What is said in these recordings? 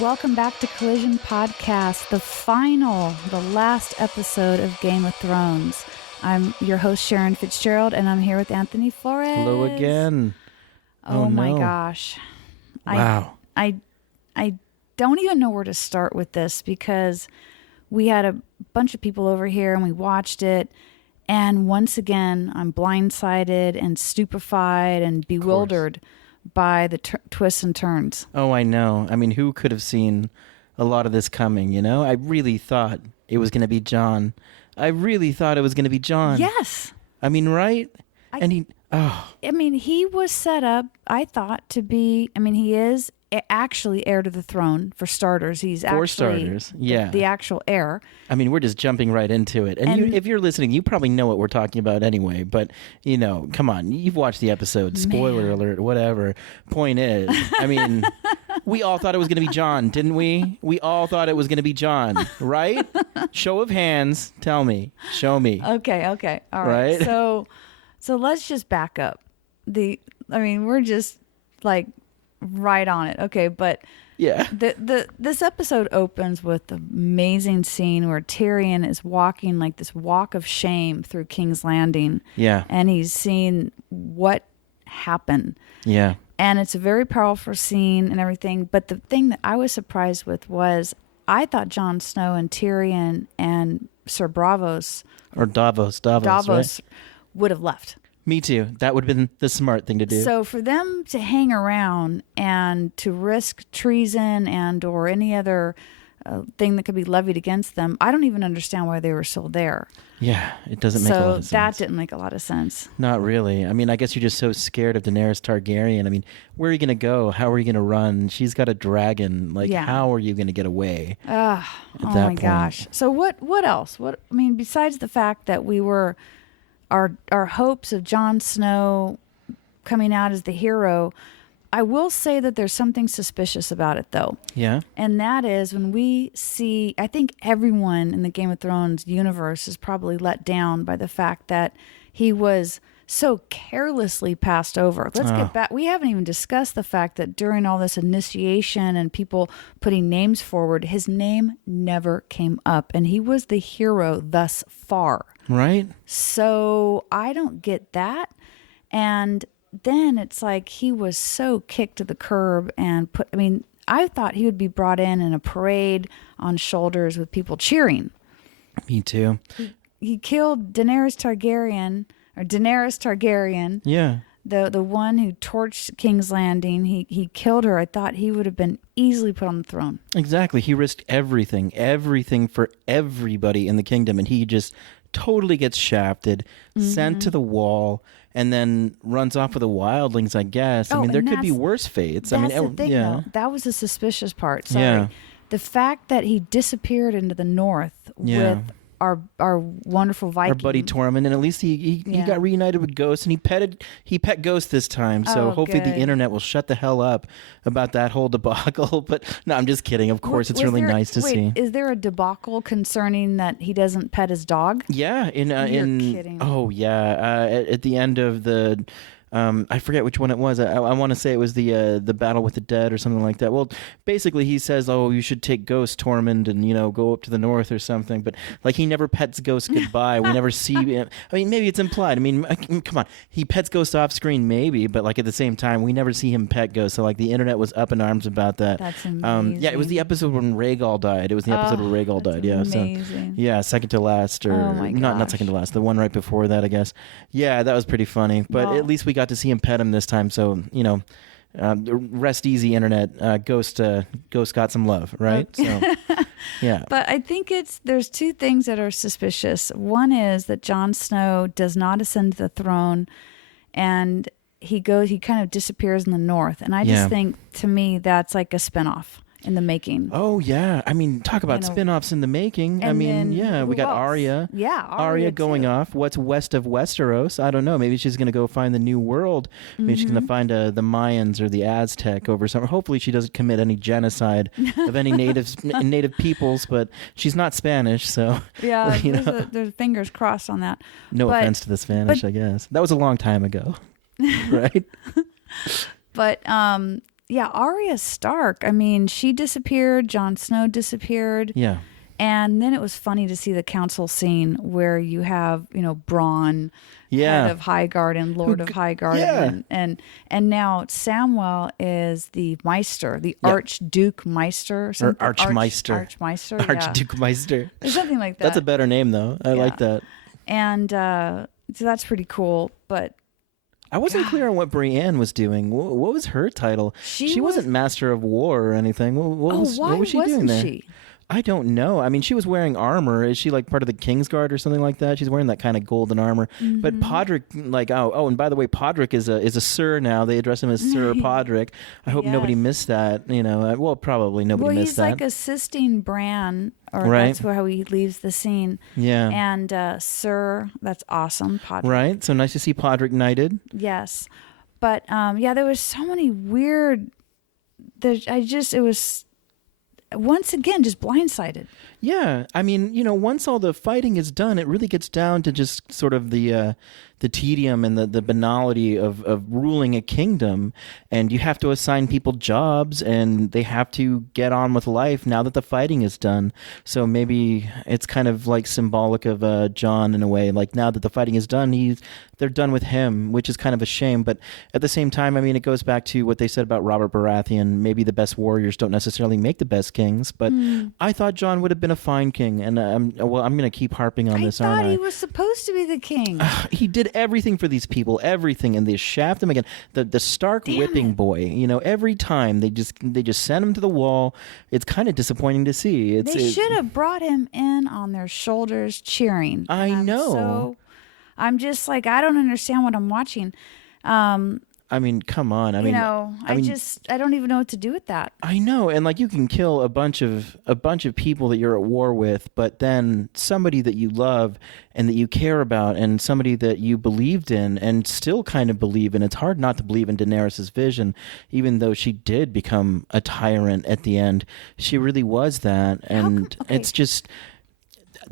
welcome back to Collision Podcast, the last episode of Game of Thrones. I'm your host, Sharon Fitzgerald, and I'm here with Anthony Flores. Hello again. Oh no. my gosh. Wow. I don't even know where to start with this because we had a bunch of people over here and we watched it. And once again, I'm blindsided and stupefied and bewildered by the twists and turns. Oh, I know. I mean, who could have seen a lot of this coming, you know? I really thought it was going to be Jon. Yes. I mean, right? He was set up, I thought, to be, he is actually heir to the throne, for starters. He's the actual heir. I mean, we're just jumping right into it. And if you're listening, you probably know what we're talking about anyway. But, come on. You've watched the episode. Spoiler alert, whatever. Point is, we all thought it was going to be Jon, didn't we? We all thought it was going to be Jon, right? Show of hands. Tell me. Show me. Okay. All right. So let's just back up. We're just like right on it. Okay, but yeah. This episode opens with the amazing scene where Tyrion is walking like this walk of shame through King's Landing. Yeah. And he's seeing what happened. Yeah. And it's a very powerful scene and everything. But the thing that I was surprised with was I thought Jon Snow and Tyrion and Sir Davos right? would have left. Me too. That would have been the smart thing to do. So for them to hang around and to risk treason and or any other thing that could be levied against them, I don't even understand why they were still there. Yeah, it doesn't make a lot of sense. So that didn't make a lot of sense. Not really. I guess you're just so scared of Daenerys Targaryen. Where are you going to go? How are you going to run? She's got a dragon. How are you going to get away? Oh my gosh. So what else? Besides the fact that we were... Our hopes of Jon Snow coming out as the hero, I will say that there's something suspicious about it, though. Yeah. And that is when we see, I think everyone in the Game of Thrones universe is probably let down by the fact that he was so carelessly passed over. Let's get back. We haven't even discussed the fact that during all this initiation and people putting names forward, his name never came up. And he was the hero thus far. Right. So I don't get that. And then it's like he was so kicked to the curb and I thought he would be brought in a parade on shoulders with people cheering. Me too. He killed Daenerys Targaryen. Yeah. The one who torched King's Landing. He killed her. I thought he would have been easily put on the throne. Exactly. He risked everything for everybody in the kingdom, and he just totally gets shafted, sent to the wall, and then runs off with the wildlings, I guess. There could be worse fates. That's the thing, though. That was the suspicious part. Sorry. Yeah. The fact that he disappeared into the north with our wonderful Viking, our buddy Tormund, and at least he got reunited with Ghost, and he pet Ghost this time. So hopefully the internet will shut the hell up about that whole debacle. But no, I'm just kidding. Of course, it's really nice to see. Is there a debacle concerning that he doesn't pet his dog? Yeah, You're kidding. Oh yeah, at the end of the. I forget which one it was. I want to say it was the Battle with the Dead or something like that. Well, basically he says, "Oh, you should take Ghost, Tormund, and go up to the north or something." But he never pets Ghost goodbye. We never see him. Maybe it's implied. Come on, he pets Ghost off screen, maybe, but at the same time, we never see him pet Ghost. So the internet was up in arms about that. That's amazing. Yeah, it was the episode when Rhaegal died. It was the episode where Rhaegal died. Yeah, amazing. So second to last, or not second to last. The one right before that, I guess. Yeah, that was pretty funny. But at least we got to see him pet him this time, so rest easy, internet. Ghost got some love, right? So yeah. But I think there's two things that are suspicious. One is that Jon Snow does not ascend to the throne, and he kind of disappears in the north, and I just think, to me, that's like a spinoff in the making. Oh yeah, talk about spin-offs in the making. We got Arya. Yeah, Arya going off. What's west of Westeros? I don't know. Maybe she's going to go find the new world. Maybe she's going to find the Mayans or the Aztec over somewhere. Hopefully she doesn't commit any genocide of any native peoples, but she's not Spanish, so yeah, there's fingers crossed on that. No offense to the Spanish, I guess. That was a long time ago. Right? But yeah, Arya Stark. I mean, she disappeared. Jon Snow disappeared. Yeah. And then it was funny to see the council scene where you have, Bronn, head of Highgarden, Lord of Highgarden, and now Samwell is the Meister, the Archduke Meister, or something. Archmeister. Archmeister, Archduke Meister. Or something like that. That's a better name, though. I like that. And so that's pretty cool. But I wasn't clear on what Brienne was doing. What was her title? She wasn't Master of War or anything. What was she doing there? She? I don't know. I mean, she was wearing armor. Is she like part of the Kingsguard or something like that? She's wearing that kind of golden armor. Mm-hmm. But Podrick, and by the way, Podrick is a sir now. They address him as Sir Podrick. I hope nobody missed that. Probably nobody missed that. Well, he's like assisting Bran, or that's how he leaves the scene. Yeah. And Sir, that's awesome, Podrick. Right. So nice to see Podrick knighted. Yes. But there was so many weird. It was. Once again, just blindsided. Yeah. I mean, once all the fighting is done, it really gets down to just sort of the tedium and the banality of ruling a kingdom. And you have to assign people jobs, and they have to get on with life now that the fighting is done. So maybe it's kind of like symbolic of Jon in a way. Like, now that the fighting is done, they're done with him, which is kind of a shame. But at the same time, I mean, it goes back to what they said about Robert Baratheon. Maybe the best warriors don't necessarily make the best kings, but I thought Jon would have been a fine king. And I'm going to keep harping on this, aren't I? I thought he was supposed to be the king. He did everything for these people, everything, and they shaft him again. The Stark whipping boy, every time they just send him to the wall. It's kind of disappointing to see. They should have brought him in on their shoulders cheering. I know. I'm just like, I don't understand what I'm watching. I mean, come on. I don't even know what to do with that. I know, and you can kill a bunch of people that you're at war with, but then somebody that you love and that you care about, and somebody that you believed in and still kind of believe in. It's hard not to believe in Daenerys' vision, even though she did become a tyrant at the end. She really was that, and it's just.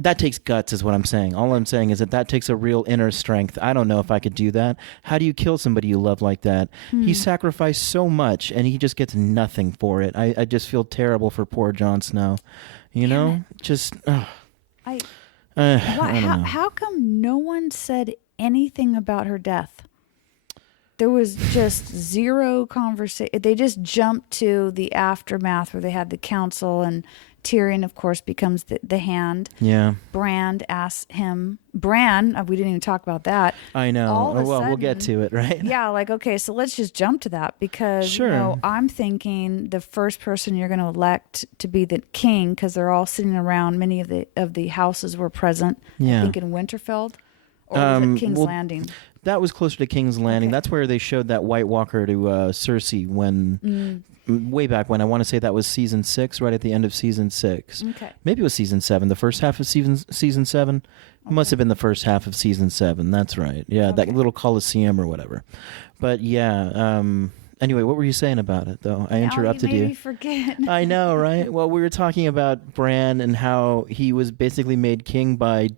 That takes guts is what I'm saying. All I'm saying is that takes a real inner strength. I don't know if I could do that. How do you kill somebody you love like that? He sacrificed so much, and he just gets nothing for it. I just feel terrible for poor Jon Snow. Just... I don't know. How come no one said anything about her death? There was just zero conversation. They just jumped to the aftermath where they had the council, and Tyrion, of course, becomes the hand. Yeah. Bran asks him. Bran, we didn't even talk about that. I know. We'll get to it, right? Yeah, okay, so let's just jump to that because, I'm thinking the first person you're going to elect to be the king, because they're all sitting around, many of the houses were present, I think in Winterfell, or was it King's Landing? That was closer to King's Landing. Okay. That's where they showed that White Walker to Cersei when... way back when. I want to say that was season 6, right at the end of season 6. Okay. Maybe it was season 7, the first half of season 7. It must have been the first half of season 7. That's right. Yeah, that little Coliseum or whatever. But yeah, anyway, what were you saying about it, though? I interrupted you. Made me forget. I know, right? Well, we were talking about Bran and how he was basically made king by,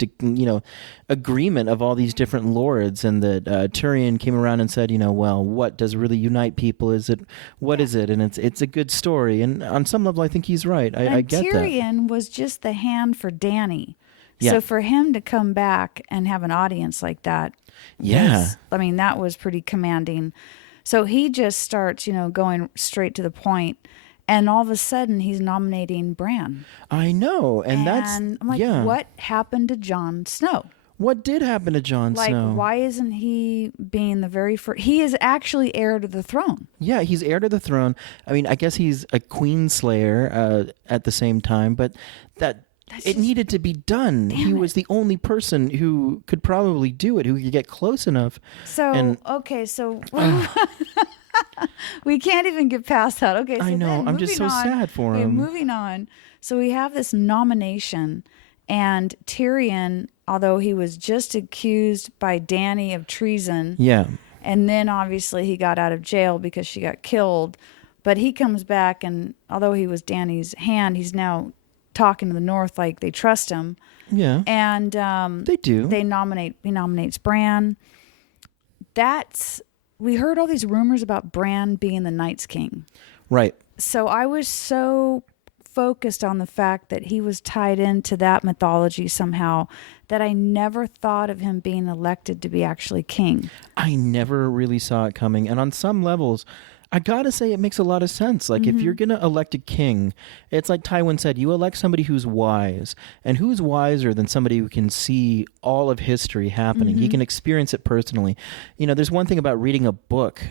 agreement of all these different lords, and that Tyrion came around and said, what does really unite people? What is it? And it's a good story. And on some level, I think he's right. I get that. Tyrion was just the hand for Dany. Yeah. So for him to come back and have an audience like that, that was pretty commanding. So he just starts, going straight to the point, and all of a sudden he's nominating Bran. I know, and I'm like, what happened to Jon Snow? What did happen to Jon Snow? Why isn't he being the very first? He is actually heir to the throne. Yeah, he's heir to the throne. I mean, I guess he's a queen slayer at the same time, but it needed to be done. He was the only person who could probably do it, who could get close enough. So, we can't even get past that. Okay, so I know. I'm just so sad for him. Moving on. So we have this nomination, and Tyrion, although he was just accused by Dany of treason, and then obviously he got out of jail because she got killed, but he comes back, and although he was Dany's hand, he's now talking to the North like they trust him. Yeah. And they do. He nominates Bran. That's we heard all these rumors about Bran being the Night's King. Right. So I was so focused on the fact that he was tied into that mythology somehow that I never thought of him being elected to be actually king. I never really saw it coming. And on some levels, I gotta say it makes a lot of sense. Like, if you're gonna elect a king, it's like Tywin said, you elect somebody who's wise. And who's wiser than somebody who can see all of history happening? He can experience it personally. You know, there's one thing about reading a book,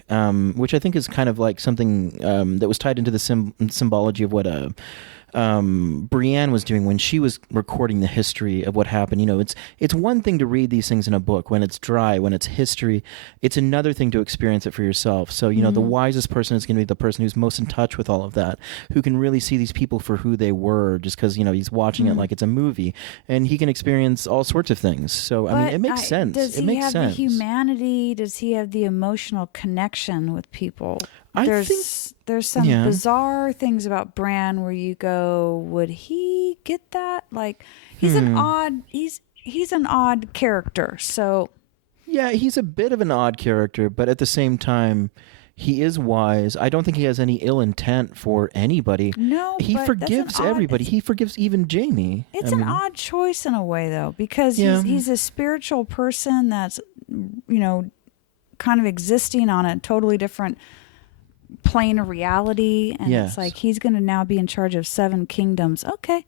which I think is kind of like something that was tied into the symbology of what Brienne was doing when she was recording the history of what happened. You know, it's one thing to read these things in a book when it's dry, when it's history. It's another thing to experience it for yourself. So, you know, the wisest person is going to be the person who's most in touch with all of that, who can really see these people for who they were, just because, you know, he's watching it like it's a movie, and he can experience all sorts of things. So, I mean, it makes sense. Does it he makes have sense. the humanity? Does he have the emotional connection with people? There's some bizarre things about Bran where you go, would he get that? Like, he's an odd character. So yeah, he's a bit of an odd character, but at the same time, he is wise. I don't think he has any ill intent for anybody. No, he forgives everybody. He forgives even Jaime. It's an odd choice in a way, though, because he's a spiritual person that's, you know, kind of existing on a totally different plane of reality, and it's like he's going to now be in charge of 7 kingdoms. Okay,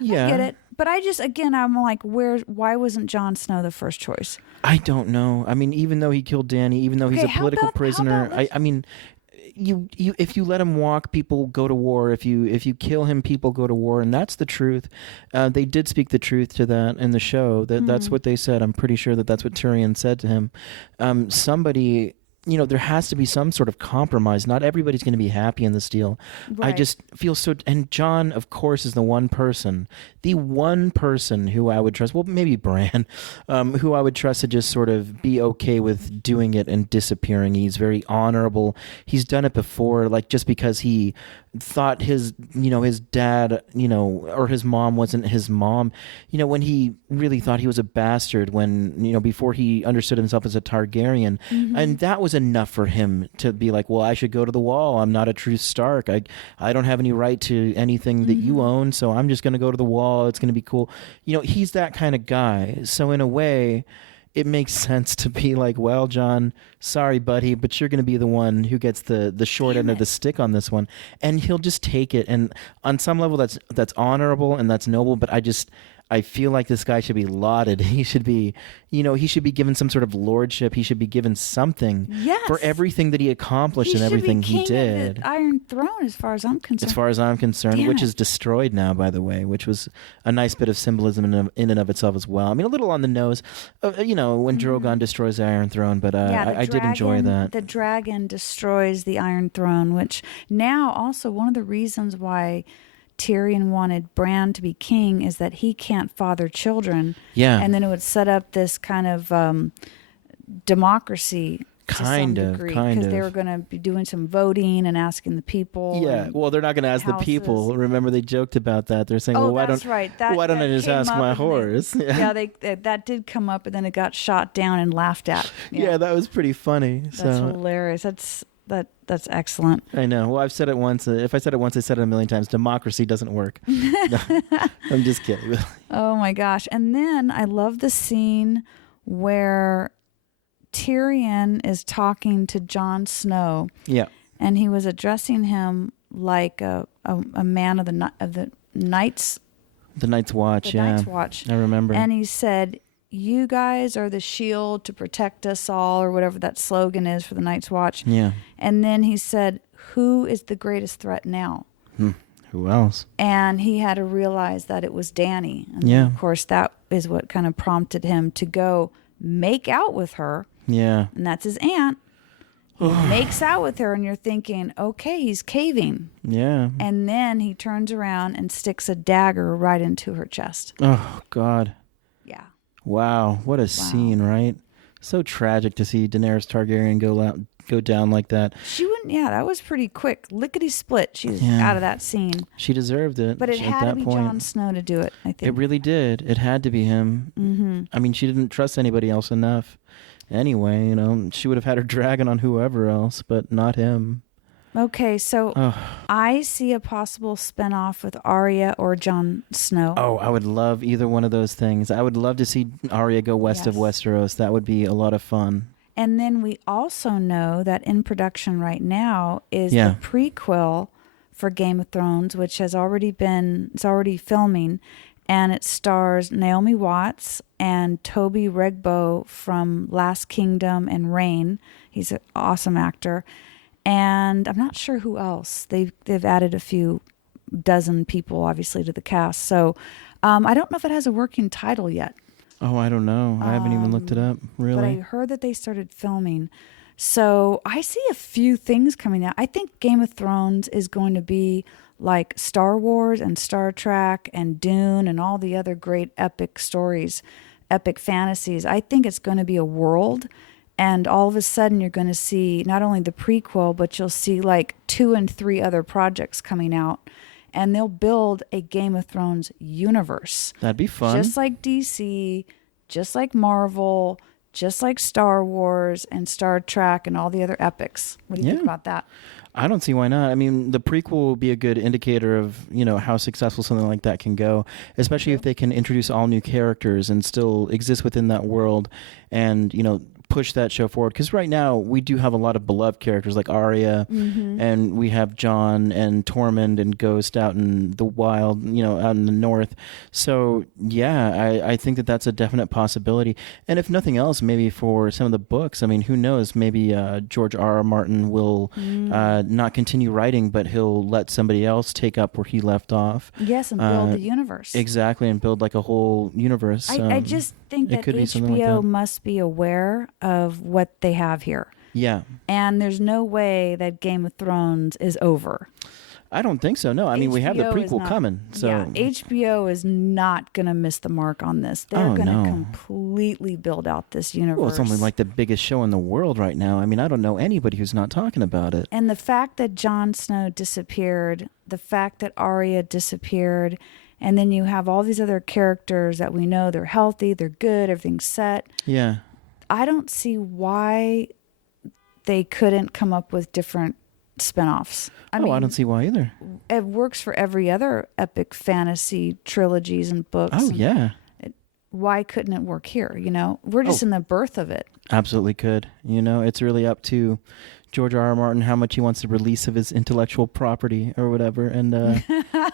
I get it. But I'm like, why wasn't Jon Snow the first choice? I don't know. I mean, even though he killed Dany, even though he's a political prisoner, I mean, you if you let him walk, people go to war. If you kill him, people go to war, and that's the truth. They did speak the truth to that in the show. That's what they said. I'm pretty sure that's what Tyrion said to him. Somebody. You know, there has to be some sort of compromise. Not everybody's going to be happy in this deal. Right. I just feel so... And Jon, of course, is the one person who I would trust, well, maybe Bran, who I would trust to just sort of be okay with doing it and disappearing. He's very honorable. He's done it before, like, just because he thought his dad, or his mom wasn't his mom, when he really thought he was a bastard, when, before he understood himself as a Targaryen. And that was enough for him to be like, well, I should go to the wall. I'm not a true Stark. I don't have any right to anything that you own, so I'm just going to go to the wall. It's going to be cool. He's that kind of guy. So in a way, it makes sense to be like, well, Jon, sorry, buddy, but you're going to be the one who gets the short end of the stick on this one. And he'll just take it. And on some level, that's honorable and that's noble, but I feel like this guy should be lauded. He should be, he should be given some sort of lordship. He should be given something for everything that he accomplished and everything he did. Of the Iron Throne, as far as I'm concerned. As far as I'm concerned, which is destroyed now, by the way, which was a nice bit of symbolism in and of itself as well. I mean, a little on the nose, when Drogon destroys the Iron Throne, but I did enjoy that. The dragon destroys the Iron Throne, which now also one of the reasons why Tyrion wanted Bran to be king is that he can't father children. Yeah. And then it would set up this kind of democracy to some degree. Because they were going to be doing some voting and asking the people. Yeah. Well, they're not going to ask the people. Remember, they joked about that. They're saying, well, why don't I just ask my horse? That did come up, and then it got shot down and laughed at. Yeah, that was pretty funny. That's hilarious. That's excellent. I know. Well, I've said it once. If I said it once, I said it a million times. Democracy doesn't work. No, I'm just kidding. Oh, my gosh. And then I love the scene where Tyrion is talking to Jon Snow. Yeah. And he was addressing him like a man of the Night's... The Night's Watch, Night's Watch. I remember. And he said, you guys are the shield to protect us all, or whatever that slogan is for the Night's Watch. Yeah. And then he said, who is the greatest threat now? Who else? And he had to realize that it was Dany. And of course, that is what kind of prompted him to go make out with her. Yeah. And that's his aunt. He makes out with her, and you're thinking, okay, he's caving. Yeah. And then he turns around and sticks a dagger right into her chest. Oh, God. Yeah. Wow, what a scene, right? So tragic to see Daenerys Targaryen go down like that. She wouldn't. Yeah, that was pretty quick. Lickety split. She's out of that scene. She deserved it. But it had to be Jon Snow to do it, I think. It really did. It had to be him. I mean, she didn't trust anybody else enough. anyway. You know, she would have had her dragon on whoever else, but not him. Okay, so I see a possible spinoff with Arya or Jon Snow. Oh, I would love either one of those things. I would love to see Arya go west of Westeros. That would be a lot of fun. And then we also know that in production right now is the prequel for Game of Thrones, which has it's already filming, and it stars Naomi Watts and Toby Regbo from Last Kingdom and Reign. He's an awesome actor. And I'm not sure who else. They've added a few dozen people, obviously, to the cast. So I don't know if it has a working title yet. Oh, I don't know. I haven't even looked it up, really. But I heard that they started filming. So I see a few things coming out. I think Game of Thrones is going to be like Star Wars and Star Trek and Dune and all the other great epic stories, epic fantasies. I think it's going to be a world. And all of a sudden, you're going to see not only the prequel, but you'll see like 2 and 3 other projects coming out. And they'll build a Game of Thrones universe. That'd be fun. Just like DC, just like Marvel, just like Star Wars and Star Trek and all the other epics. What do you think about that? I don't see why not. I mean, the prequel will be a good indicator of, you know, how successful something like that can go, especially if they can introduce all new characters and still exist within that world and, you know, push that show forward, because right now we do have a lot of beloved characters like Arya, and we have Jon and Tormund and Ghost out in the wild, you know, out in the north. So yeah, I think that that's a definite possibility. And if nothing else, maybe for some of the books, I mean, who knows, maybe George R.R. Martin will not continue writing, but he'll let somebody else take up where he left off. Yes, and build the universe. Exactly, and build like a whole universe. I just think that HBO must be aware of what they have here. Yeah. And there's no way that Game of Thrones is over. I don't think so. No, I mean, we have the prequel coming. So yeah, HBO is not going to miss the mark on this. They're going to completely build out this universe. Well, it's only like the biggest show in the world right now. I mean, I don't know anybody who's not talking about it. And the fact that Jon Snow disappeared, the fact that Arya disappeared, and then you have all these other characters that we know they're healthy, they're good, everything's set. Yeah. I don't see why they couldn't come up with different spinoffs. I mean, I don't see why either. It works for every other epic fantasy trilogies and books. Oh, yeah. Why couldn't it work here? You know, we're just in the birth of it. Absolutely could. You know, it's really up to George R.R. Martin how much he wants the release of his intellectual property or whatever, and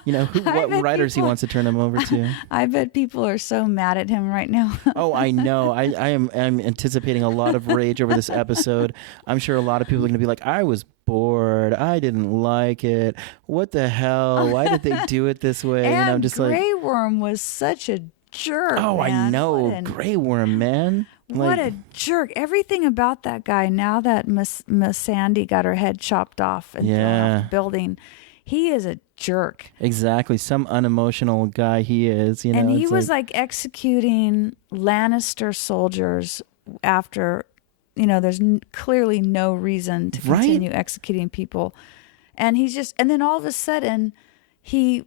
you know what writers he wants to turn them over to. I bet people are so mad at him right now. Oh, I know. I'm anticipating a lot of rage over this episode. I'm sure a lot of people are going to be like, I was bored. I didn't like it. What the hell? Why did they do it this way? And I'm just Grey Worm was such a jerk. Oh, man. I know. Grey Worm, man. What a jerk. Everything about that guy, now that Miss Sandy got her head chopped off and thrown off the building, he is a jerk. Exactly. Some unemotional guy he is. You know, and he was like executing Lannister soldiers after, you know, there's clearly no reason to continue executing people. And he's just, and then all of a sudden, he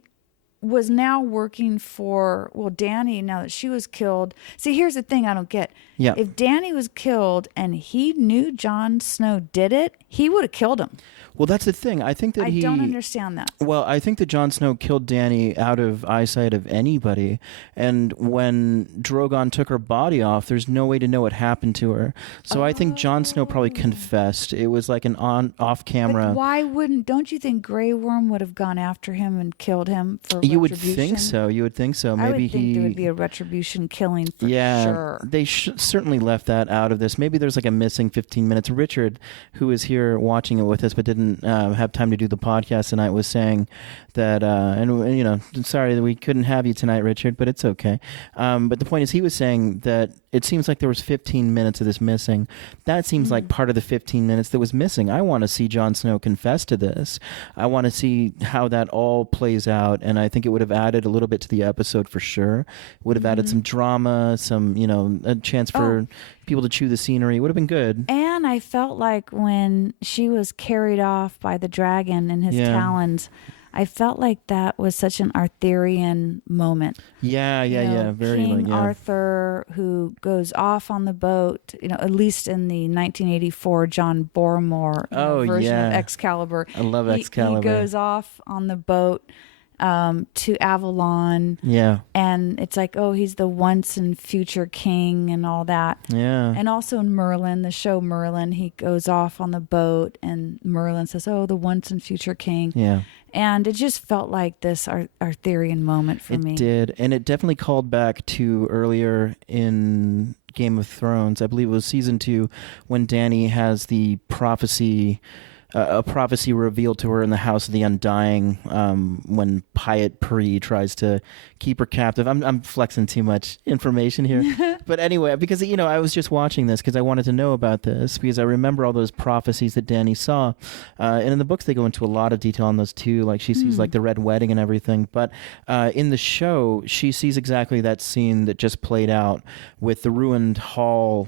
was now working for, well, Dany, now that she was killed. See, here's the thing I don't get. Yeah. If Dany was killed and he knew Jon Snow did it, he would have killed him. Well, that's the thing. I think that I don't understand that. Well, I think that Jon Snow killed Dany out of eyesight of anybody. And when Drogon took her body off, there's no way to know what happened to her. So I think Jon Snow probably confessed. It was like an off-camera. But why wouldn't, don't you think Grey Worm would have gone after him and killed him for retribution? You would think so. You would think so. Maybe I would think there would be a retribution killing for sure. They certainly left that out of this. Maybe there's like a missing 15 minutes. Richard, who is here watching it with us but didn't have time to do the podcast tonight, was saying that, and you know, sorry that we couldn't have you tonight, Richard, but it's okay. But the point is, he was saying that it seems like there was 15 minutes of this missing. That seems like part of the 15 minutes that was missing. I want to see Jon Snow confess to this. I want to see how that all plays out, and I think it would have added a little bit to the episode for sure. It would have added some drama, some, you know, a chance for people to chew the scenery. It would have been good. And I felt like when she was carried off by the dragon in his talons, I felt like that was such an Arthurian moment. Yeah, very King yeah. Arthur, who goes off on the boat, at least in the 1984 John Barrymore version of Excalibur. I love Excalibur. He goes off on the boat to Avalon. Yeah. And it's like, oh, he's the once and future king and all that. Yeah. And also in Merlin, the show Merlin, he goes off on the boat and Merlin says, oh, the once and future king. Yeah. And it just felt like this Arthurian moment for me. It did. And it definitely called back to earlier in Game of Thrones. I believe it was season 2 when Dany has the prophecy... a prophecy revealed to her in the House of the Undying when Pyat Pri tries to keep her captive. I'm flexing too much information here. But anyway, because, I was just watching this because I wanted to know about this because I remember all those prophecies that Dany saw. And in the books, they go into a lot of detail on those too. Like she sees like the Red Wedding and everything. But in the show, she sees exactly that scene that just played out with the ruined hall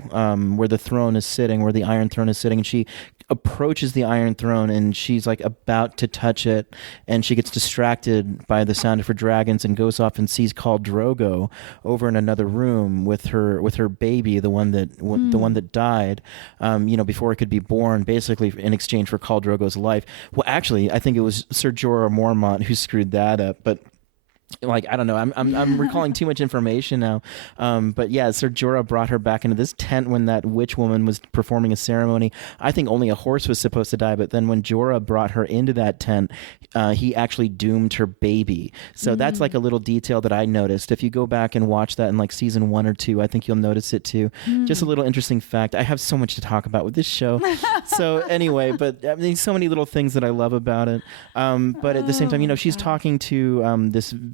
where the throne is sitting, where the Iron Throne is sitting. And she approaches the Iron Throne and she's like about to touch it and she gets distracted by the sound of her dragons and goes off and sees Khal Drogo over in another room with her baby, the one that died before it could be born, basically in exchange for Khal Drogo's life. Well, actually, I think it was Ser Jorah Mormont who screwed that up, but like, I don't know. I'm recalling too much information now. But yeah, Ser Jorah brought her back into this tent when that witch woman was performing a ceremony. I think only a horse was supposed to die, but then when Jorah brought her into that tent, he actually doomed her baby. So that's like a little detail that I noticed. If you go back and watch that in like season 1 or 2, I think you'll notice it too. Just a little interesting fact. I have so much to talk about with this show. So anyway, but I mean, so many little things that I love about it. But at the same time, she's talking to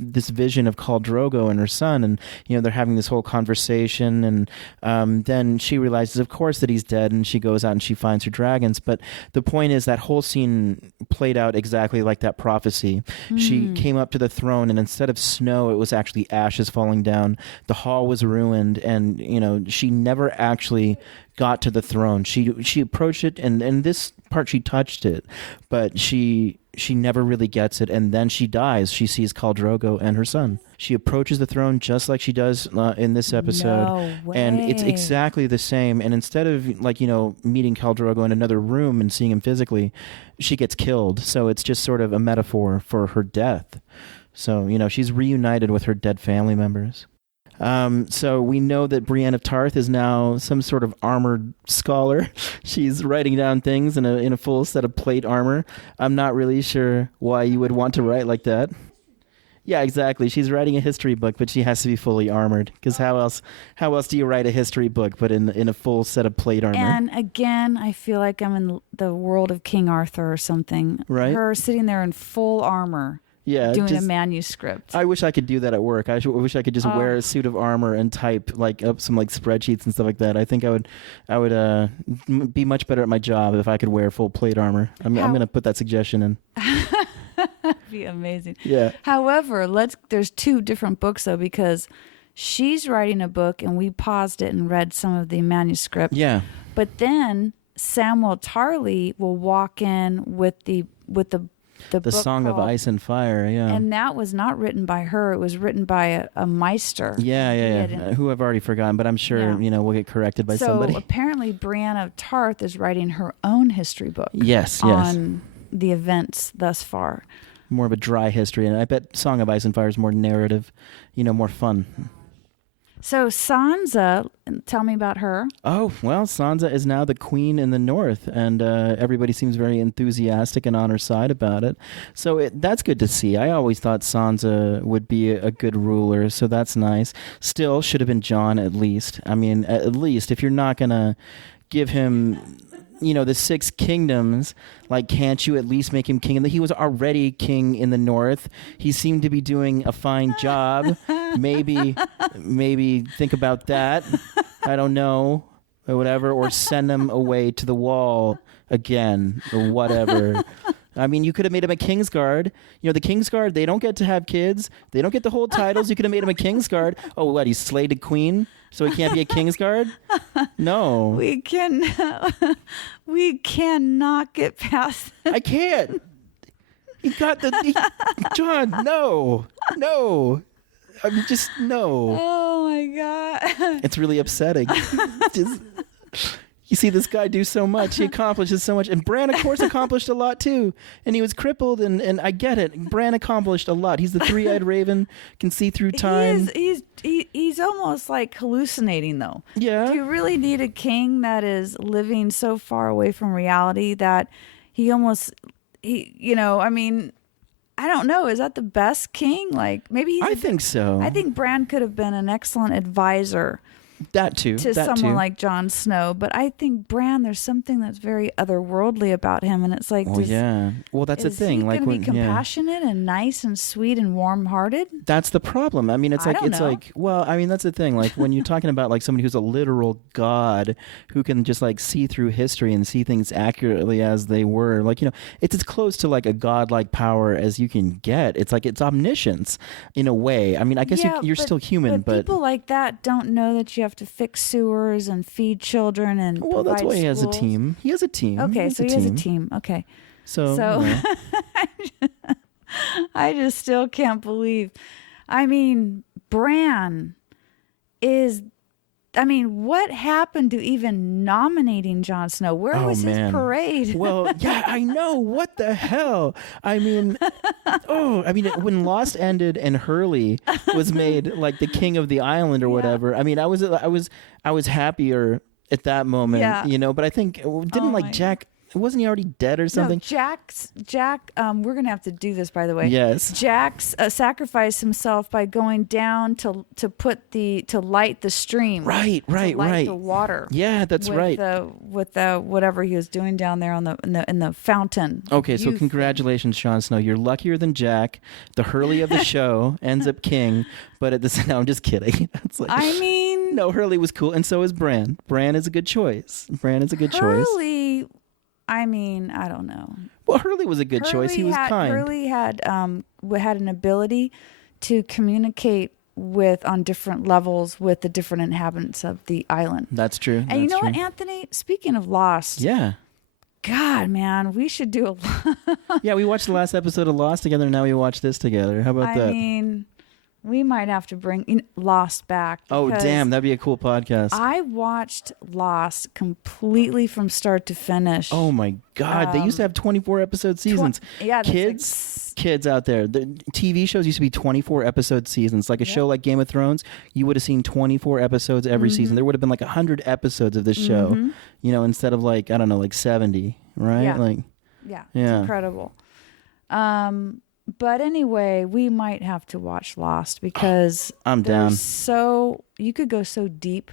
this vision of Khal Drogo and her son, and they're having this whole conversation, and then she realizes, of course, that he's dead, and she goes out and she finds her dragons. But the point is that whole scene played out exactly like that prophecy. She came up to the throne, and instead of snow, it was actually ashes falling down. The hall was ruined, and she never actually got to the throne. She approached it, and in this part she touched it, but she never really gets it, and then she dies. She sees Khal Drogo and her son. She approaches the throne just like she does in this episode. No way. And it's exactly the same. And instead of meeting Khal Drogo in another room and seeing him physically, she gets killed. So it's just sort of a metaphor for her death. So, she's reunited with her dead family members. So we know that Brienne of Tarth is now some sort of armored scholar. She's writing down things in a full set of plate armor. I'm not really sure why you would want to write like that. Yeah, exactly. She's writing a history book, but she has to be fully armored. Because how else do you write a history book but in a full set of plate armor? And again, I feel like I'm in the world of King Arthur or something. Right. Her sitting there in full armor. Yeah, doing a manuscript. I wish I could do that at work. I wish I could just wear a suit of armor and type up some spreadsheets and stuff like that. I think I would be much better at my job if I could wear full plate armor. I'm going to put that suggestion in. That'd be amazing. Yeah. However, there's 2 different books though, because she's writing a book and we paused it and read some of the manuscript. Yeah. But then Samuel Tarly will walk in with the Song of Ice and Fire, yeah. And that was not written by her. It was written by a Meister. Yeah. Who I've already forgotten, but I'm sure, we'll get corrected by somebody. So apparently Brienne of Tarth is writing her own history book. Yes. On the events thus far. More of a dry history. And I bet Song of Ice and Fire is more narrative, more fun. So Sansa, tell me about her. Oh, well, Sansa is now the queen in the north, and everybody seems very enthusiastic and on her side about it. So that's good to see. I always thought Sansa would be a good ruler, so that's nice. Still, should have been Jon at least. I mean, at least if you're not going to give him... the 6 kingdoms, can't you at least make him king? He was already king in the north. He seemed to be doing a fine job. Maybe think about that. I don't know, or whatever, or send him away to the wall again, or whatever. I mean, you could have made him a Kingsguard. The Kingsguard, they don't get to have kids. They don't get the whole titles. You could have made him a Kingsguard. Oh, what, he's slayed a queen? So he can't be a Kingsguard? No. We cannot get past that. I can't. He got John, no. I mean, just no. Oh my God. It's really upsetting. Just, you see this guy do so much. He accomplishes so much. And Bran, of course, accomplished a lot too. And he was crippled, and I get it. Bran accomplished a lot. He's the three-eyed raven, can see through time. He's almost like hallucinating, though. Yeah. Do you really need a king that is living so far away from reality that I mean, I don't know. Is that the best king? Like, maybe I think so. I think Bran could have been an excellent advisor. That too. To someone like Jon Snow. But I think Bran, there's something that's very otherworldly about him. And it's like, yeah. Well, that's the thing. Is he like, going to be compassionate and nice and sweet and warm-hearted? That's the problem. I mean, that's the thing. Like, when you're talking about like somebody who's a literal god who can just like see through history and see things accurately as they were, like, it's as close to like a godlike power as you can get. It's like it's omniscience in a way. I mean, I guess you're still human, but people like that don't know that you have to fix sewers and feed children and that's why schools. he has a team. He has a team. Okay, so he has a team. Okay. So I just still can't believe. I mean, Bran is. I mean, what happened to even nominating Jon Snow? Where was his parade? Well, yeah, I know. What the hell? I mean, when Lost ended and Hurley was made like the king of the island or whatever. I mean, I was happier at that moment, but I think didn't Jack. Wasn't he already dead or something? No, Jack, we're going to have to do this, by the way. Yes. Jack sacrificed himself by going down to light the stream. Right. The water. Yeah, that's right. With the whatever he was doing down there in the fountain. Okay, so congratulations, Jon Snow. You're luckier than Jack. The Hurley of the show ends up king, but no, I'm just kidding. It's like, no, Hurley was cool, and so is Bran. Bran is a good choice. Hurley, I mean, I don't know. Well, Hurley was a good choice. He was kind. Hurley had an ability to communicate on different levels with the different inhabitants of the island. That's true. And you know what, Anthony? Speaking of Lost. Yeah. God, man, we should do Yeah, we watched the last episode of Lost together, and now we watch this together. How about that? I mean, we might have to bring Lost back. Oh, damn. That'd be a cool podcast. I watched Lost completely from start to finish. Oh, my God. They used to have 24-episode seasons. Kids out there. The TV shows used to be 24-episode seasons. Like a show like Game of Thrones, you would have seen 24 episodes every season. There would have been like 100 episodes of this show, instead of like, I don't know, like 70, right? Yeah. It's incredible. But anyway, we might have to watch Lost because I'm down. You could go so deep.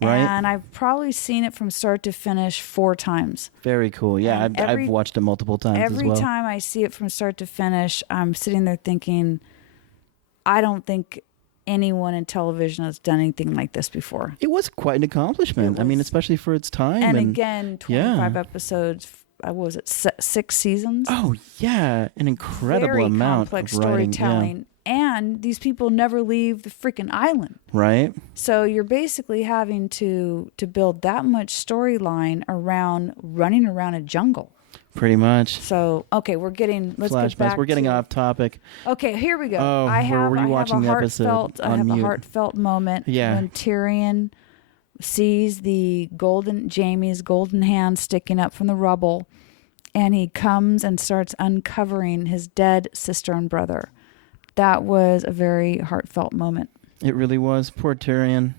Right. And I've probably seen it from start to finish 4 times. Very cool. Yeah, I've watched it multiple times as well. Every time I see it from start to finish, I'm sitting there thinking, I don't think anyone in television has done anything like this before. It was quite an accomplishment. I mean, especially for its time. And again, 25 episodes. What was it, 6 seasons? Oh, yeah. An incredible Very amount complex of writing. storytelling. Yeah. And these people never leave the freaking island. Right. So you're basically having to build that much storyline around running around a jungle. Pretty much. So, okay, let's get back We're getting off topic. Okay, here we go. Oh, I have a heartfelt moment when Tyrion sees Jaime's golden hand sticking up from the rubble, and he comes and starts uncovering his dead sister and brother. That was a very heartfelt moment. It really was. Poor Tyrion.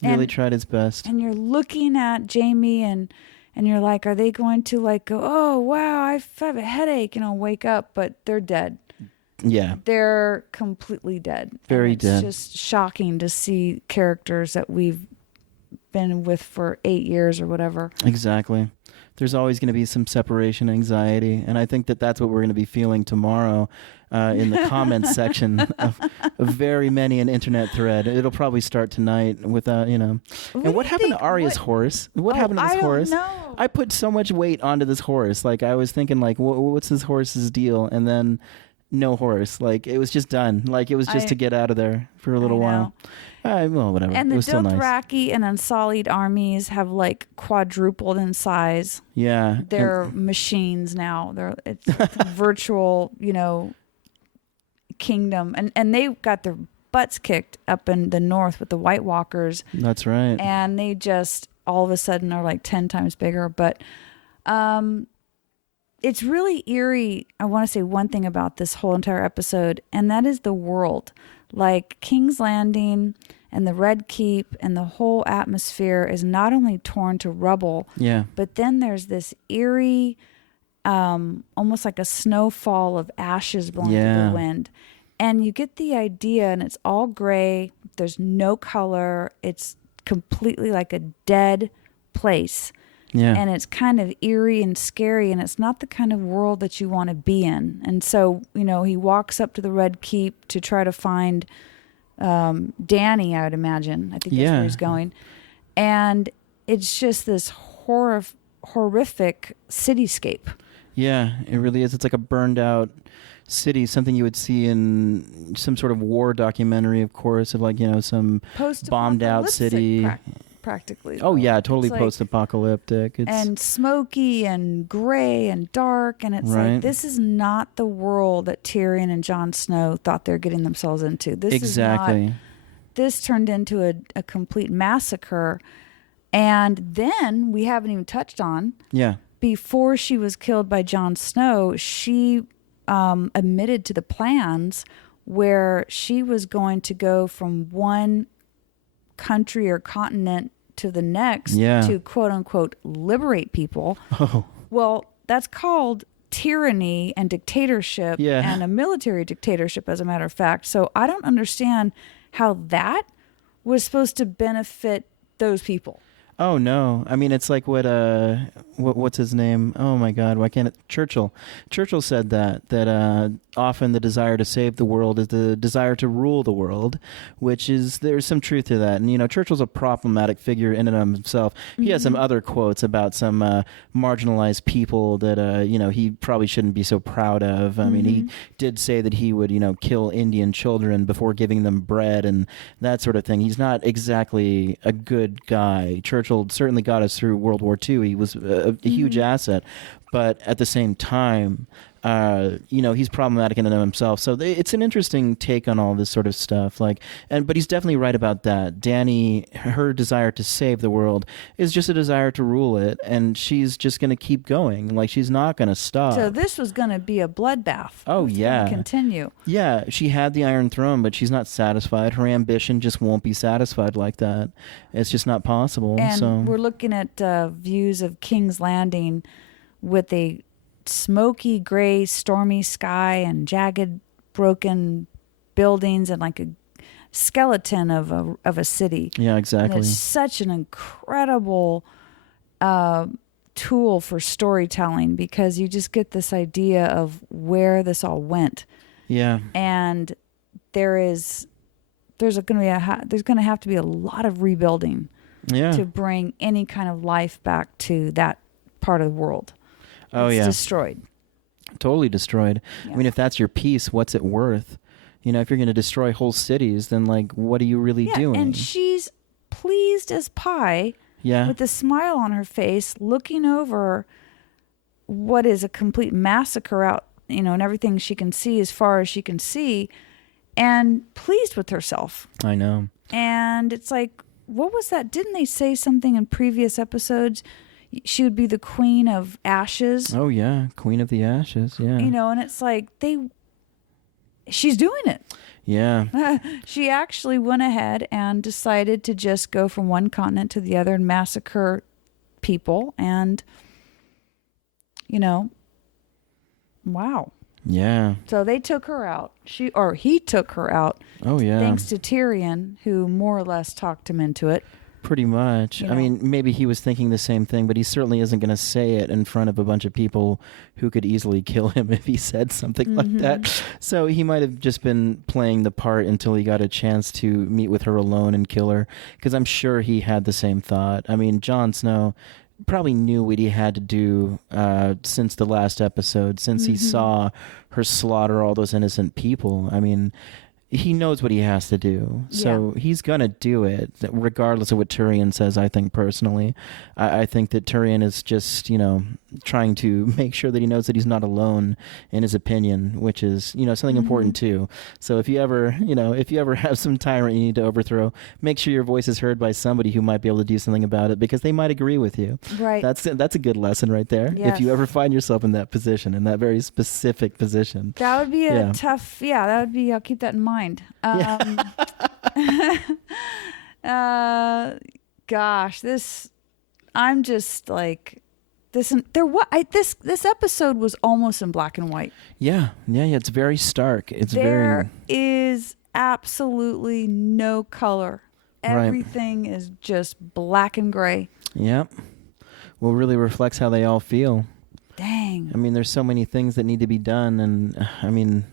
Really tried his best. And you're looking at Jaime and you're like, are they going to like go, oh, wow, I have a headache, wake up, but they're dead. Yeah. They're completely dead. Very dead. It's just shocking to see characters that we've been with for 8 years or whatever. Exactly. There's always going to be some separation anxiety, and I think that's what we're going to be feeling tomorrow in the comments section of very many an internet thread. It'll probably start tonight without, And what happened to Arya's horse? What happened to this horse? I don't know. I put so much weight onto this horse. Like, I was thinking, like, what's this horse's deal? And then no horse. Like, it was just done. Like, it was just to get out of there for a little while. Well, whatever. And it the was still nice. Dothraki and Unsullied armies have like quadrupled in size. Yeah. They're machines now. It's a virtual, kingdom. And they got their butts kicked up in the north with the White Walkers. That's right. And they just all of a sudden are like 10 times bigger. But it's really eerie. I want to say one thing about this whole entire episode, and that is the world. Like, King's Landing and the Red Keep and the whole atmosphere is not only torn to rubble, but then there's this eerie, almost like a snowfall of ashes blowing through the wind. And you get the idea, and it's all gray. There's no color. It's completely like a dead place. Yeah. And it's kind of eerie and scary, and it's not the kind of world that you want to be in. And so, he walks up to the Red Keep to try to find Danny, I would imagine. I think that's where he's going. And it's just this horrific cityscape. Yeah, it really is. It's like a burned out city, something you would see in some sort of war documentary, of course, of like, some bombed out city. Practically. Oh yeah, totally post-apocalyptic. And smoky and gray and dark, and it's like, this is not the world that Tyrion and Jon Snow thought they were getting themselves into. This turned into a complete massacre. And then we haven't even touched on. Yeah. Before she was killed by Jon Snow, she admitted to the plans where she was going to go from one country or continent to the next to quote unquote liberate people. Well, that's called tyranny and dictatorship and a military dictatorship, as a matter of fact. So I don't understand how that was supposed to benefit those people. Oh no! I mean, it's like what's his name? Oh my God! Why can't it? Churchill. Churchill said that often the desire to save the world is the desire to rule the world, which is, there's some truth to that. And Churchill's a problematic figure in and of himself. He has some other quotes about some marginalized people that he probably shouldn't be so proud of. I mean, he did say that he would kill Indian children before giving them bread and that sort of thing. He's not exactly a good guy. Churchill certainly got us through World War II. He was a huge asset, but at the same time, he's problematic in and of himself. So it's an interesting take on all this sort of stuff. But he's definitely right about that. Dany, her desire to save the world is just a desire to rule it, and she's just going to keep going. Like, she's not going to stop. So this was going to be a bloodbath. Oh, yeah. Continue. Yeah, she had the Iron Throne, but she's not satisfied. Her ambition just won't be satisfied like that. It's just not possible. And we're looking at views of King's Landing with a smoky gray stormy sky and jagged broken buildings and like a skeleton of a city. Yeah, exactly. And it's such an incredible tool for storytelling, because you just get this idea of where this all went. Yeah. And there's going to have to be a lot of rebuilding to bring any kind of life back to that part of the world. It's destroyed. Totally destroyed. Yeah. I mean, if that's your peace, what's it worth? If you're going to destroy whole cities, then what are you really doing? And she's pleased as pie with a smile on her face, looking over what is a complete massacre out, and everything she can see as far as she can see, and pleased with herself. I know. And it's like, what was that? Didn't they say something in previous episodes? She would be the queen of ashes. Oh yeah, queen of the ashes. Yeah. And it's like she's doing it. Yeah. She actually went ahead and decided to just go from one continent to the other and massacre people, and wow. Yeah. So they took her out. He took her out. Oh yeah. Thanks to Tyrion, who more or less talked him into it. Pretty much. I mean, maybe he was thinking the same thing, but he certainly isn't going to say it in front of a bunch of people who could easily kill him if he said something like that. So he might have just been playing the part until he got a chance to meet with her alone and kill her, because I'm sure he had the same thought. I mean, Jon Snow probably knew what he had to do since the last episode, since he saw her slaughter all those innocent people. I mean, he knows what he has to do, so he's gonna do it, regardless of what Tyrion says. I think personally, I think that Tyrion is just, trying to make sure that he knows that he's not alone in his opinion, which is, something important too. So if you ever have some tyrant you need to overthrow, make sure your voice is heard by somebody who might be able to do something about it, because they might agree with you. Right. That's a good lesson right there. Yes. If you ever find yourself in that position, in that very specific position, that would be a tough. Yeah, that would be. I'll keep that in mind. Gosh, I'm just like this. This episode was almost in black and white. Yeah. It's very stark. There is absolutely no color. Everything is just black and gray. Yep. Well, really reflects how they all feel. Dang. I mean, there's so many things that need to be done, and I mean.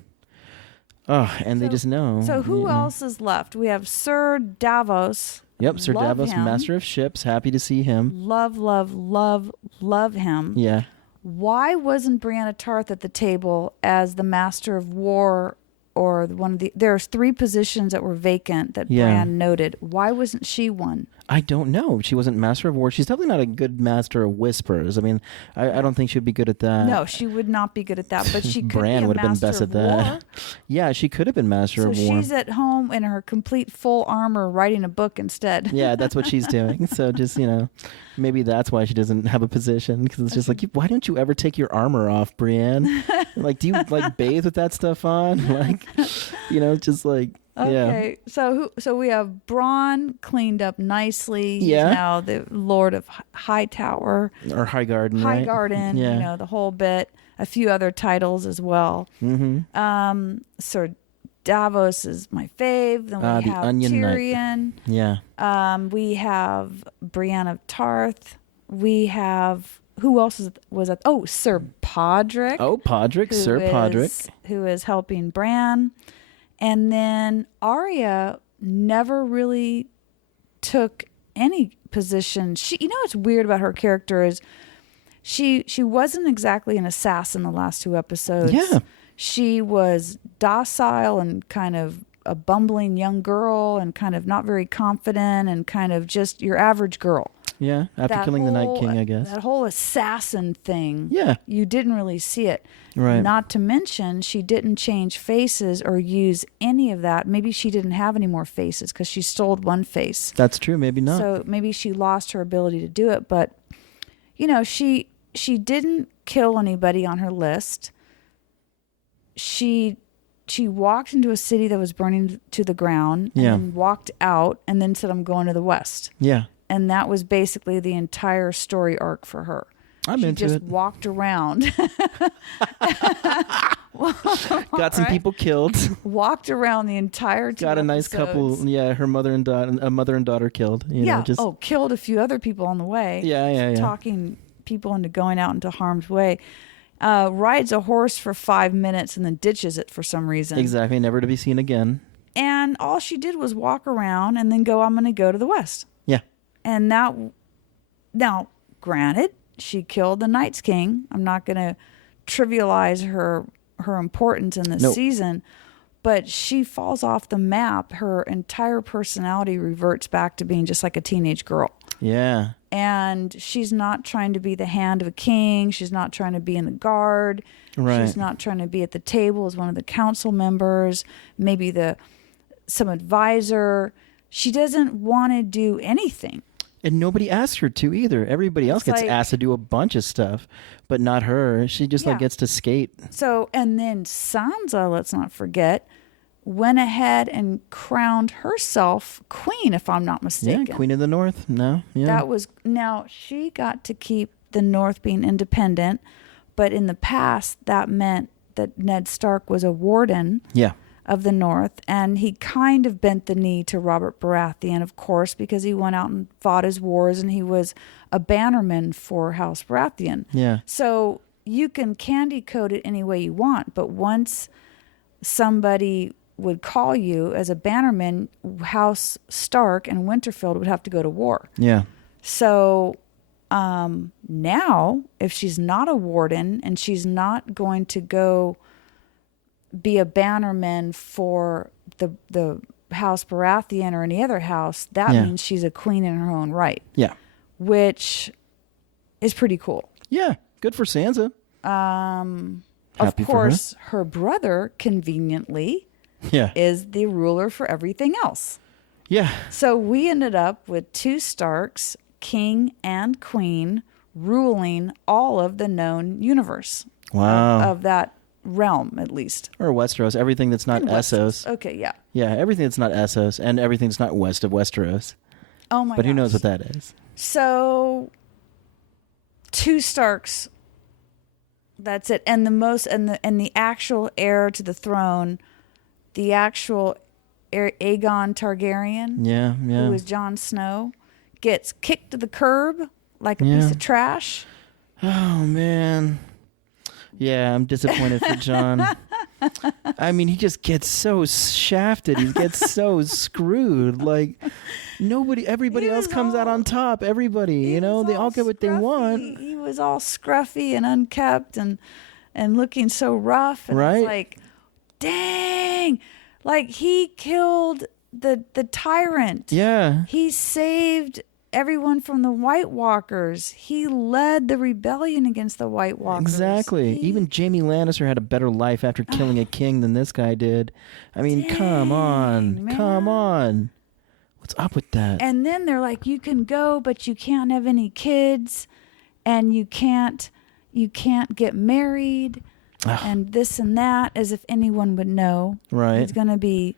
They just know. So who else is left? We have Sir Davos. Yep, Sir Davos, him. Master of Ships. Happy to see him. Love him. Yeah. Why wasn't Brianna Tarth at the table as the Master of War, or there's 3 positions that were vacant that Bran noted. Why wasn't she one? I don't know. She wasn't Master of War. She's definitely not a good Master of Whispers. I mean, I don't think she'd be good at that. No, she would not be good at that, but she could Bran be a would have been best at that. War. Yeah, she could have been Master of War. So she's at home in her complete full armor writing a book instead. Yeah, that's what she's doing. So just, maybe that's why she doesn't have a position, because it's just like, why don't you ever take your armor off, Brienne? Like, do you bathe with that stuff on? Like, just like, okay, so we have Bronn cleaned up nicely. Yeah. He's now the Lord of Hightower. Or Highgarden, right? Highgarden, Yeah. the whole bit. A few other titles as well. Mm-hmm. Sir Davos is my fave. Then we have Onion Tyrion. Knight. Yeah. We have Brienne of Tarth. We have... Who else was that? Oh, Sir Podrick. Oh, Podrick. Sir Podrick. Who is helping Bran. And then Arya never really took any position. What's weird about her character is she wasn't exactly an assassin the last 2 episodes. Yeah. She was docile and kind of a bumbling young girl and kind of not very confident and kind of just your average girl. Yeah, after killing the Night King, I guess. That whole assassin thing. Yeah. You didn't really see it. Right. Not to mention, she didn't change faces or use any of that. Maybe she didn't have any more faces because she stole one face. That's true. Maybe not. So maybe she lost her ability to do it. But, she didn't kill anybody on her list. She walked into a city that was burning to the ground and then walked out and then said, I'm going to the West. Yeah. And that was basically the entire story arc for her. I'm into it. She just walked around. Got some people killed. Walked around the entire 2 Got a nice episodes. couple. Yeah, her mother and daughter killed. Killed a few other people on the way. Yeah. Talking people into going out into harm's way. Rides a horse for 5 minutes and then ditches it for some reason. Exactly. Never to be seen again. And all she did was walk around and then go, I'm going to go to the West. Yeah. And now, granted, she killed the Night's King. I'm not going to trivialize her importance in this season, but she falls off the map. Her entire personality reverts back to being just like a teenage girl. Yeah. And she's not trying to be the hand of a king. She's not trying to be in the guard. Right. She's not trying to be at the table as one of the council members, maybe some advisor. She doesn't want to do anything. And nobody asks her to either. Everybody else gets asked to do a bunch of stuff, but not her. She just gets to skate. So, and then Sansa, let's not forget, went ahead and crowned herself queen, if I'm not mistaken. Yeah, Queen of the North. No, yeah. Now she got to keep the North being independent, but in the past that meant that Ned Stark was a warden. Yeah. Of the North, and he kind of bent the knee to Robert Baratheon, of course, because he went out and fought his wars, and he was a bannerman for House Baratheon. Yeah. So you can candy coat it any way you want, but once somebody would call you as a bannerman, House Stark and Winterfell would have to go to war. Yeah. So Now, if she's not a warden and she's not going to go be a bannerman for the House Baratheon or any other house, that means she's a queen in her own right. Yeah. Which is pretty cool. Yeah. Good for Sansa. Of course, her brother, conveniently, is the ruler for everything else. Yeah. So we ended up with 2 Starks, king and queen, ruling all of the known universe. Wow. Of that realm, at least. Or Westeros. Everything that's not Essos. Okay, yeah. Yeah, everything that's not Essos and everything that's not west of Westeros. Oh my But who knows what that is? So 2 Starks. That's it. And the actual heir to the throne, the actual Aegon Targaryen, who is Jon Snow, gets kicked to the curb like a piece of trash. Oh man. Yeah, I'm disappointed for Jon. I mean, he just gets so shafted. He gets so screwed. Like everybody else comes out on top. Everybody, they all get what they want. He was all scruffy and unkempt and looking so rough. And right? It's like, dang, like he killed the tyrant. Yeah. He saved everyone from the White Walkers. He led the rebellion against the White Walkers. Exactly. Even Jaime Lannister had a better life after killing a king than this guy did. I mean, come on. Man. Come on. What's up with that? And then they're like, you can go, but you can't have any kids, and you can't get married, and this and that, as if anyone would know. Right. He's going to be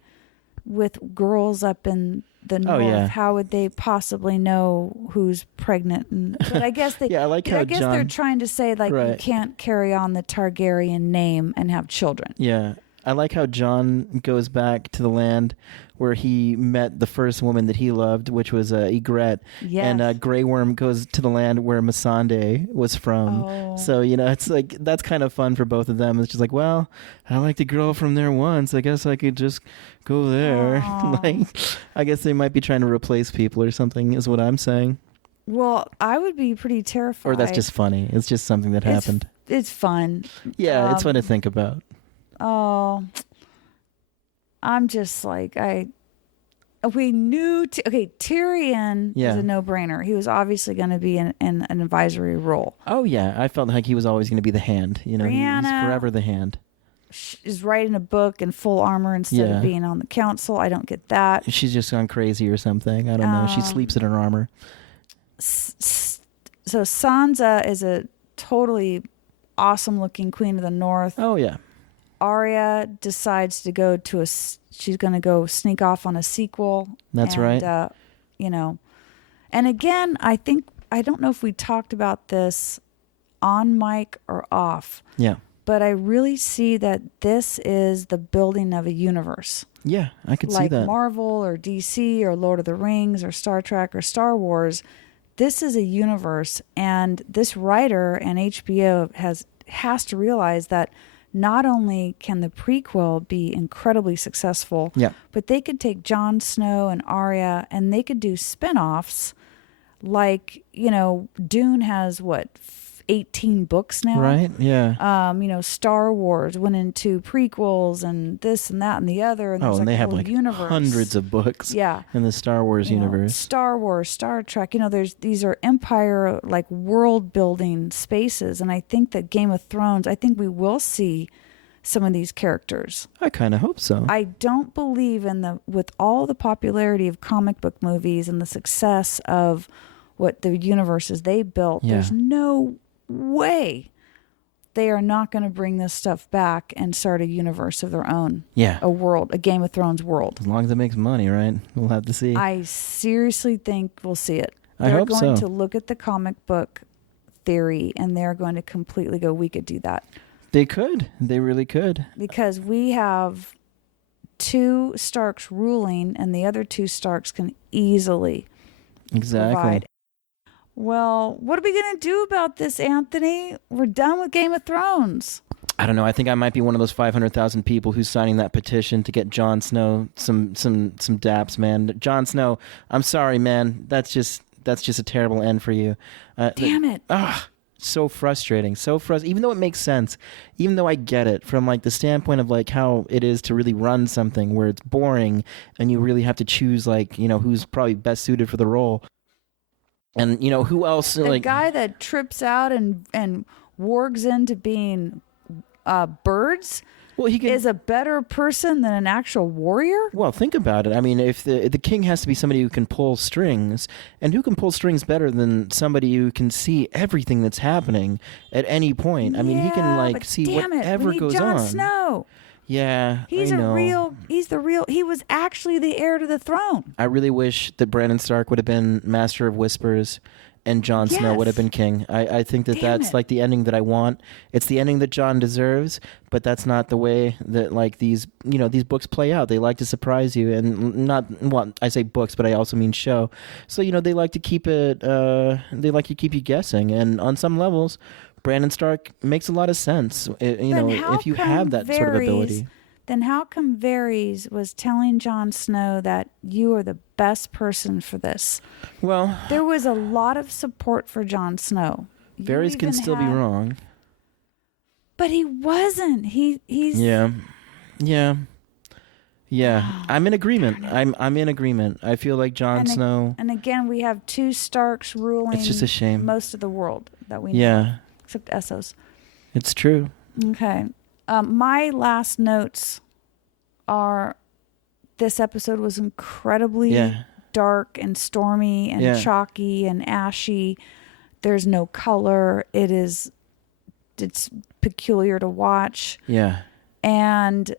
with girls up in the north. Yeah. How would they possibly know who's pregnant? But I guess they. I guess they're trying to say you can't carry on the Targaryen name and have children. Yeah, I like how Jon goes back to the land where he met the first woman that he loved, which was Ygritte. Yes. And Grey Worm goes to the land where Missandei was from. Oh. So, it's like, that's kind of fun for both of them. It's just like, well, I liked a girl from there once. I guess I could just go there. I guess they might be trying to replace people or something, is what I'm saying. Well, I would be pretty terrified. Or that's just funny. It's just something that happened. It's fun. Yeah, it's fun to think about. Oh, I'm just like, we knew, Tyrion is a no-brainer. He was obviously going to be in an advisory role. Oh, yeah. I felt like he was always going to be the hand. Brianna he's forever the hand. Is writing a book in full armor instead of being on the council. I don't get that. She's just gone crazy or something. I don't know. She sleeps in her armor. So Sansa is a totally awesome-looking Queen of the North. Oh, yeah. Arya decides to go she's going to go sneak off on a sequel. That's right. And again, I don't know if we talked about this on mic or off. Yeah. But I really see that this is the building of a universe. Yeah, I could see that. Like Marvel or DC or Lord of the Rings or Star Trek or Star Wars. This is a universe, and this writer and HBO has to realize that not only can the prequel be incredibly successful, but they could take Jon Snow and Arya and they could do spin-offs like, Dune has 18 books now. Right, yeah. Star Wars went into prequels and this and that and the other. And and they have universe. Hundreds of books in the Star Wars universe. Star Wars, Star Trek, these are empire, world building spaces. And I think that Game of Thrones, I think we will see some of these characters. I kind of hope so. I don't believe with all the popularity of comic book movies and the success of what the universes they built, there's no way they are not going to bring this stuff back and start a universe of their own. Yeah. A world, a Game of Thrones world. As long as it makes money, right? We'll have to see. I seriously think we'll see it. I hope so. They're going to look at the comic book theory and they're going to completely go, we could do that. They could. They really could. Because we have 2 Starks ruling and the other 2 Starks can easily provide. Well, what are we going to do about this, Anthony? We're done with Game of Thrones. I don't know. I think I might be one of those 500,000 people who's signing that petition to get Jon Snow some daps, man. Jon Snow, I'm sorry, man. That's that's just a terrible end for you. Damn it. So frustrating. Even though it makes sense, even though I get it from like the standpoint of like how it is to really run something where it's boring and you really have to choose like, who's probably best suited for the role. And, who else? The guy that trips out and wargs into being birds is a better person than an actual warrior? Well, think about it. I mean, if the king has to be somebody who can pull strings, and who can pull strings better than somebody who can see everything that's happening at any point? I mean, he can see whatever goes on. Jon Snow. Yeah, he was actually the heir to the throne. I really wish that Brandon Stark would have been Master of Whispers and Jon Snow would have been king. I think that's like the ending that I want. It's the ending that Jon deserves, but that's not the way that like these books play out. They like to surprise you, and I say books, but I also mean show. So they like to keep it. They like to keep you guessing, and on some levels, Brandon Stark makes a lot of sense. If you have that sort of ability. Then how come Varys was telling Jon Snow that you are the best person for this? Well, there was a lot of support for Jon Snow. Varys can still be wrong. But he wasn't. He's Yeah. I'm in agreement. I'm in agreement. I feel like Jon Snow. And again, we have two Starks ruling. It's just a shame. Most of the world that we know. Yeah. Except Essos. It's true. Okay. My last notes are this episode was incredibly dark and stormy and chalky and ashy. There's no color. It's peculiar to watch. Yeah. And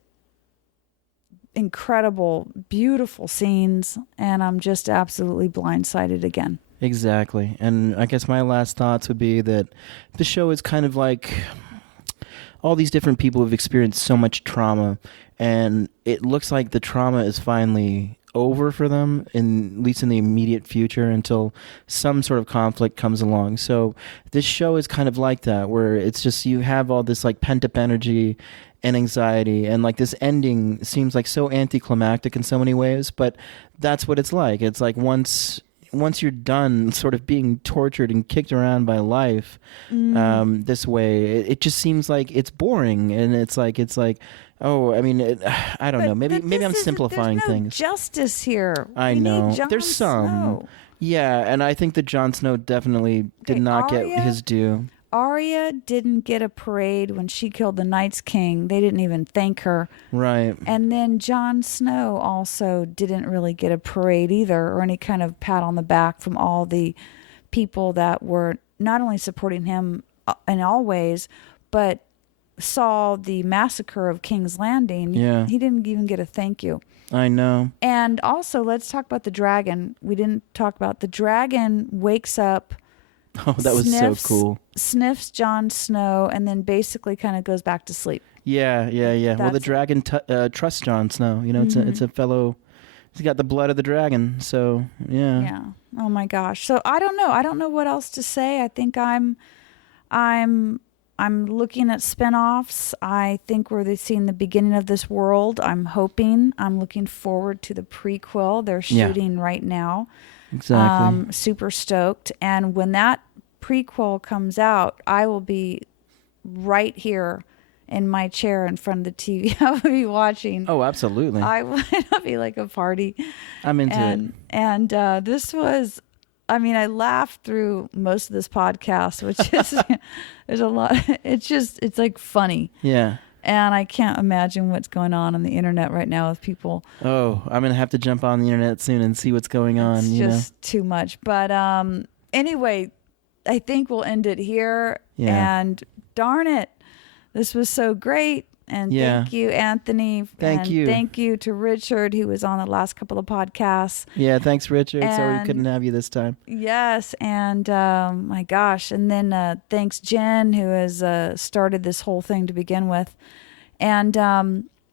incredible, beautiful scenes. And I'm just absolutely blindsided again. Exactly. And I guess my last thoughts would be that the show is kind of like all these different people have experienced so much trauma, and it looks like the trauma is finally over for them, at least in the immediate future, until some sort of conflict comes along. So this show is kind of like that, where it's just you have all this like pent-up energy and anxiety, and like this ending seems like so anticlimactic in so many ways, but that's what it's like. It's like once you're done sort of being tortured and kicked around by life this way, it just seems like it's boring, and it's like oh, I mean, I don't know. Maybe I'm simplifying there's no things. Justice here. I know. There's some. Snow. Yeah, and I think that Jon Snow definitely did not get his due. Arya didn't get a parade when she killed the Night's King. They didn't even thank her. Right. And then Jon Snow also didn't really get a parade either, or any kind of pat on the back from all the people that were not only supporting him in all ways, but saw the massacre of King's Landing. Yeah. He didn't even get a thank you. I know. And also, let's talk about the dragon. We didn't talk about the dragon wakes up. Oh, that was so cool. Sniffs Jon Snow and then basically kind of goes back to sleep. Yeah. Well, the dragon trusts Jon Snow. It's a fellow. He's got the blood of the dragon. So yeah. Yeah. Oh my gosh. So I don't know. I don't know what else to say. I think I'm looking at spinoffs. I think we're seeing the beginning of this world. I'm looking forward to the prequel they're shooting right now. Exactly. Super stoked. And when that prequel comes out, I will be right here in my chair in front of the TV. I will be watching. Oh, absolutely. It'll be like a party. I'm into it. And this was, I laughed through most of this podcast, which is, there's a lot. It's like funny. Yeah. And I can't imagine what's going on the internet right now with people. Oh, I'm going to have to jump on the internet soon and see what's going on. It's just too much. But anyway, I think we'll end it here. Yeah. And darn it, this was so great. And thank you, Anthony. Thank you. Thank you to Richard, who was on the last couple of podcasts. Yeah, thanks, Richard. Sorry we couldn't have you this time. Yes, and my gosh. And then thanks, Jen, who has started this whole thing to begin with. And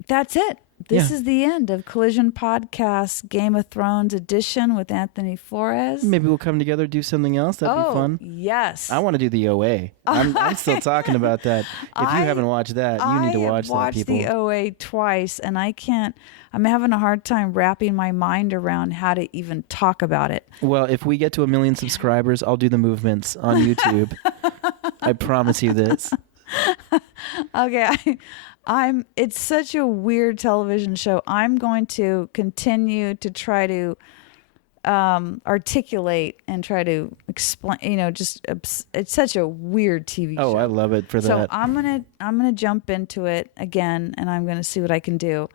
that's it. This is the end of Collision Podcast Game of Thrones edition with Anthony Flores. Maybe we'll come together, do something else. That'd be fun. Yes. I want to do the OA. I'm still talking about that. If you haven't watched that, you need to watch that, people. I have watched the OA twice, and I'm having a hard time wrapping my mind around how to even talk about it. Well, if we get to 1 million subscribers, I'll do the movements on YouTube. I promise you this. Okay, it's such a weird television show. I'm going to continue to try to articulate and try to explain, it's such a weird TV show. Oh, I love it for that. So I'm going to jump into it again, and I'm going to see what I can do.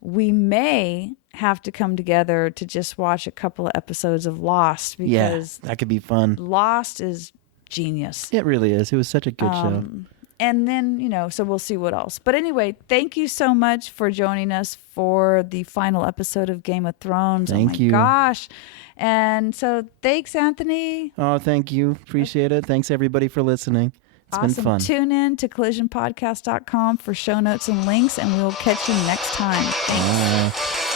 We may have to come together to just watch a couple of episodes of Lost, because that could be fun. Lost is genius. It really is. It was such a good show. And then, so we'll see what else. But anyway, thank you so much for joining us for the final episode of Game of Thrones. Thank you. Oh my gosh. And so thanks, Anthony. Oh, thank you. Appreciate it. Thanks, everybody, for listening. It's been fun. Tune in to collisionpodcast.com for show notes and links, and we will catch you next time. Thanks. Bye.